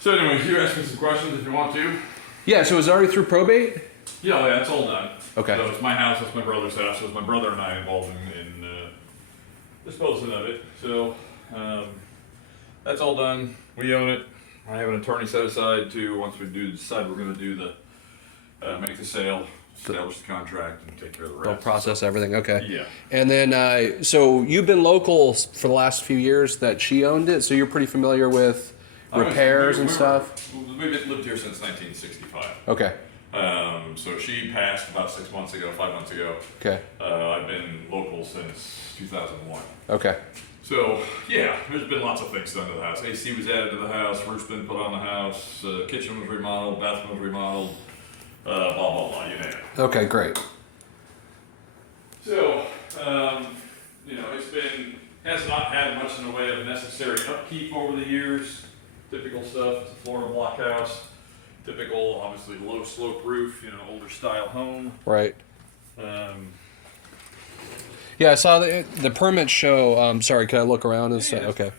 So anyways, you ask me some questions if you want to. Yeah, so is it already through probate? Yeah, it's all done. Okay. So it's my house, it's my brother's house, so it's my brother and I involved in disposing of it. So that's all done. We own it. I have an attorney set aside to, once we do decide we're going to do the, make the sale, establish the contract, and take care of the rest. They'll process everything, okay. Yeah. And then, so you've been local for the last few years that she owned it, so you're pretty familiar with repairs and stuff? We've lived here since 1965. Okay. So she passed about 5 months ago. Okay. I've been local since 2001. Okay. So, yeah, there's been lots of things done to the house. AC was added to the house, roof's been put on the house, kitchen was remodeled, bathroom was remodeled, blah, blah, blah, you name it. Okay, great. So, has not had much in the way of necessary upkeep over the years. Typical stuff, it's a Florida block house. Typical, obviously, low slope roof, older style home. Right. Yeah, I saw the permits show, sorry, can I look around and say, okay.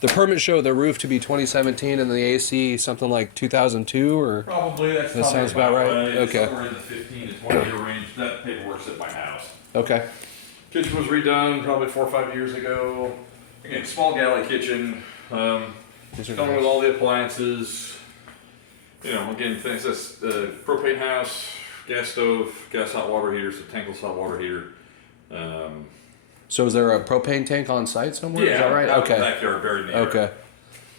The permits show the roof to be 2017 and the AC something like 2002 or? Probably, that sounds about right. Okay. Somewhere in the 15 to 20 year range. That paperwork's at my house. Okay. Kitchen was redone probably 4 or 5 years ago. Again, small galley kitchen. Done with all the appliances. Again, things that's propane house, gas stove, gas hot water heater, so tankless hot water heater. So is there a propane tank on site somewhere? Yeah, is that right? Okay. Backyard, very near. Okay.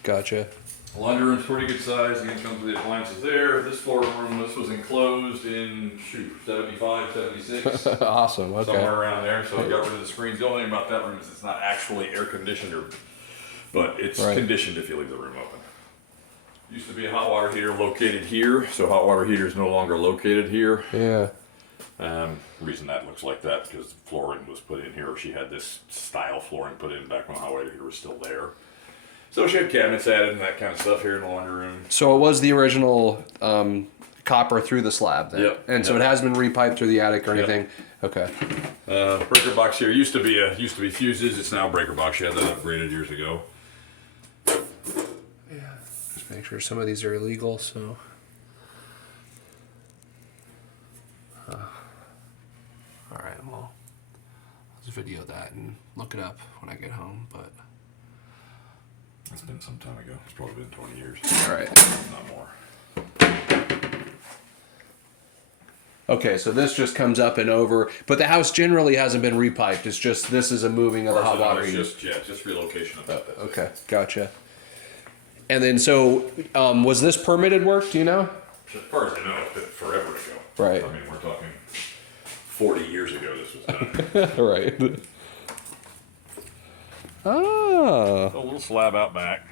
Gotcha. The laundry room's pretty good size. Again, comes with the appliances there. This floor room, this was enclosed in 75, 76. Awesome. Okay. Somewhere around there. So I got rid of the screens. The only thing about that room is it's not actually air conditioned, but it's conditioned if you leave the room open. Used to be a hot water heater located here, so hot water heater is no longer located here. Yeah. Reason that looks like that because flooring was put in here. She had this style flooring put in back when the hot water heater was still there. So she had cabinets added and that kind of stuff here in the laundry room. So it was the original copper through the slab then? Yep. And so it has been repiped through the attic or anything? Okay. Breaker box here used to be fuses. It's now breaker box. She had that upgraded years ago. Yeah. Just make sure some of these are illegal, so. All right, well, I'll just video that and look it up when I get home, but. It's been some time ago. It's probably been 20 years. All right. Not more. Okay, so this just comes up and over, but the house generally hasn't been repiped. It's just, this is a moving of the hot water heater. Just relocation of that. Okay, gotcha. And then, so, was this permitted work, do you know? As far as I know, it's been forever ago. Right. I mean, we're talking 40 years ago this was done. Right. Ah. A little slab out back.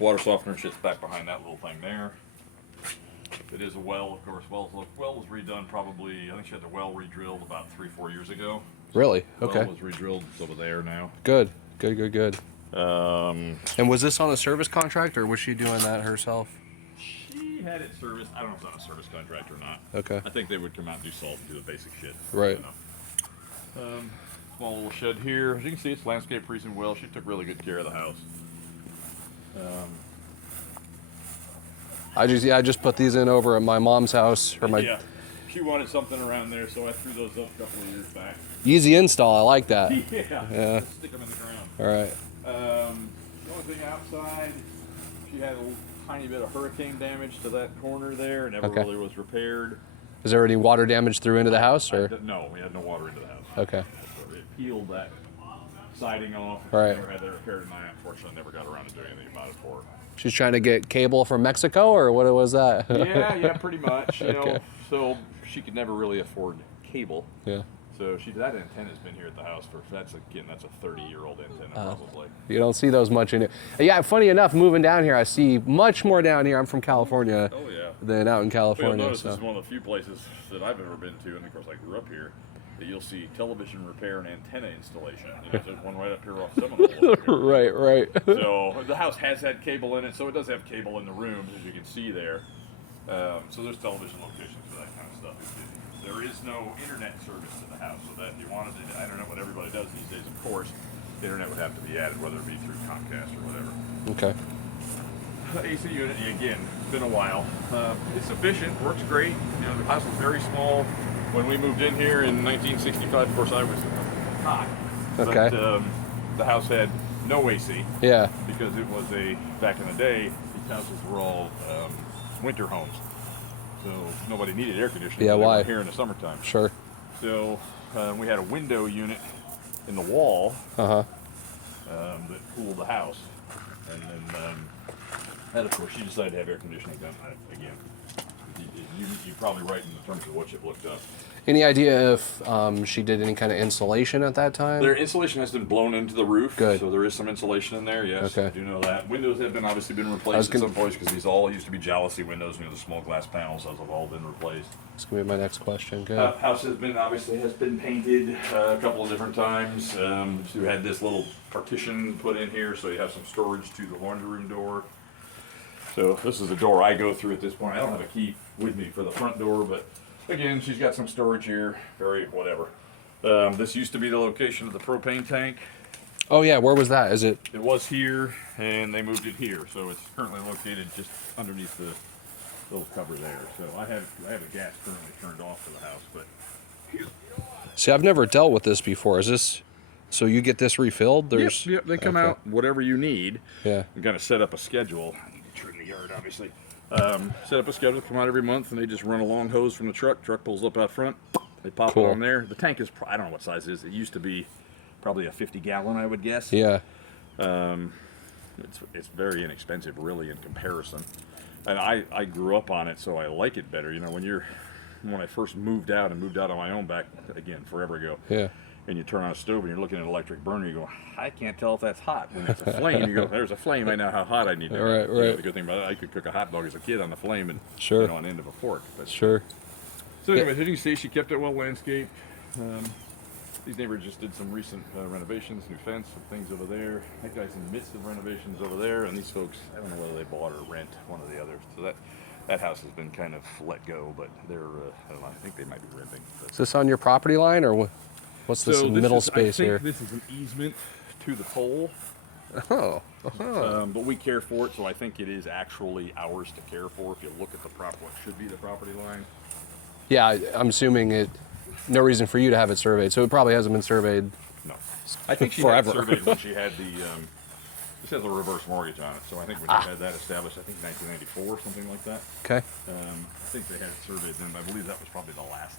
Water softener sits back behind that little thing there. It is a well, of course. Well was redone probably, I think she had the well re-drilled about 3-4 years ago. Really? Okay. Well was re-drilled. It's over there now. Good. And was this on a service contract, or was she doing that herself? She had it serviced. I don't know if it's on a service contract or not. Okay. I think they would come out and do salt and do the basic shit. Right. Small little shed here. As you can see, it's landscaped reasonably well. She took really good care of the house. I just put these in over at my mom's house, or my. Yeah. She wanted something around there, so I threw those up a couple of years back. Easy install. I like that. Yeah. Stick them in the ground. All right. The only thing outside, she had a tiny bit of hurricane damage to that corner there. Never really was repaired. Is there any water damage through into the house, or? No, we had no water into the house. Okay. So it peeled that siding off. Right. Never had that repaired, and I unfortunately never got around to doing anything about it for her. She's trying to get cable from Mexico, or what was that? Yeah, pretty much. You Okay. know, so she could never really afford cable. Yeah. So that antenna's been here at the house for that's a 30-year-old antenna probably. You don't see those much in it. Yeah, funny enough, moving down here, I see much more down here. I'm from California. Oh yeah. Than out in California. You'll notice so. this is one of the few places that I've ever been to, and of course I grew up here, that you'll see television repair and antenna installation. There's one right up here off Seminole. Right. So the house has had cable in it, so it does have cable in the rooms, as you can see there. So there's television locations for that kind of stuff. There is no internet service to the house, so that if you wanted the internet, what everybody does these days, of course, the internet would have to be added, whether it be through Comcast or whatever. Okay. AC unit, again, it's been a while. It's efficient, works great. You know, the house was very small when we moved in here in 1965. Of course, I was hot. Okay. But the house had no AC Yeah. because it was back in the day, these houses were all winter homes. So nobody needed air conditioning. Yeah, They were why? here in the summertime. Sure. So we had a window unit in the wall Uh-huh. that cooled the house. And then that, of course, she decided to have air conditioning done. Again, you're probably right in terms of what you've looked up. Any idea if she did any kind of insulation at that time? Their insulation has been blown into the roof. Good. So there is some insulation in there, yes. Okay. I do know that. Windows have obviously been replaced at some points because these all used to be jalousie windows. You know, the small glass panels, those have all been replaced. That's going to be my next question. Good. House has been painted a couple of different times. So you had this little partition put in here, so you have some storage to the laundry room door. So this is the door I go through at this point. I don't have a key with me for the front door, but again, she's got some storage here. Very whatever. This used to be the location of the propane tank. Oh, yeah. Where was that? Is it? It was here, and they moved it here. So it's currently located just underneath the little cover there. So I have a gas currently turned off for the house, but See, I've never dealt with this before. Is this? So you get this refilled? There's. yep, they come okay. out whatever you need. Yeah. I'm gonna set up a schedule. I need to trim the yard, obviously. Set up a schedule, come out every month, and they just run a long hose from the truck. Truck pulls up out front. They pop Cool. it on there. The tank is, I don't know what size it is. It used to be probably a 50-gallon, I would guess. Yeah. It's very inexpensive, really, in comparison. And I grew up on it, so I like it better. You know, when I first moved out on my own back, again, forever ago. Yeah. And you turn on a stove and you're looking at an electric burner, you go, I can't tell if that's hot. When it's a flame, you go, there's a flame, I know how hot I need to be. Right, You know, right. the good thing about it, I could cook a hot dog as a kid on the flame and Sure. you know, on the end of a fork. But, Sure. So anyway, as you can see, she kept it well landscaped. These neighbors just did some recent renovations, new fence, and things over there. That guy's in the midst of renovations over there, and these folks, I don't know whether they bought or rent, one or the other. So that house has been kind of let go, but they're, I don't know, I think they might be renting. But. Is this on your property line, or what's this middle space here? This is an easement to the pole, Oh. but we care for it, so I think it is actually ours to care for. If you look at what should be the property line. Yeah, I'm assuming it. No reason for you to have it surveyed, so it probably hasn't been surveyed. No, I think she Forever. had it surveyed when she had the. This has a reverse mortgage on it, so I think when she had that established, I think 1994, something like that. Okay. I think they had it surveyed then. But I believe that was probably the last